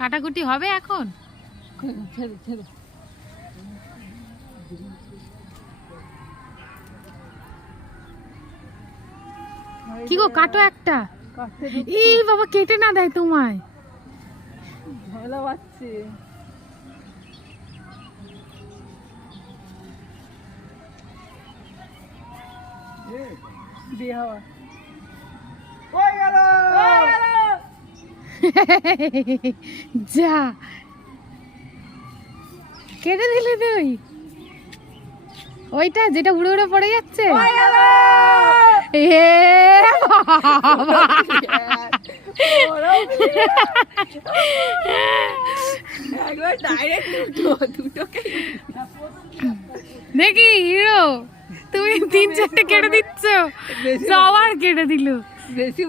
কাটাকুটি হবে এখন? কি গো, কাটো একটা। এই বাবা, কেটে না দেয় তোমায়। ঝামেলা বাজছে। যা কেটে দিলি তুই ওইটা যেটা উড়ে উড়ে পড়ে যাচ্ছে। দেখি হিরো, তুমি 3-4টে কেটে দিচ্ছ, সবার কেটে দিল। বেশি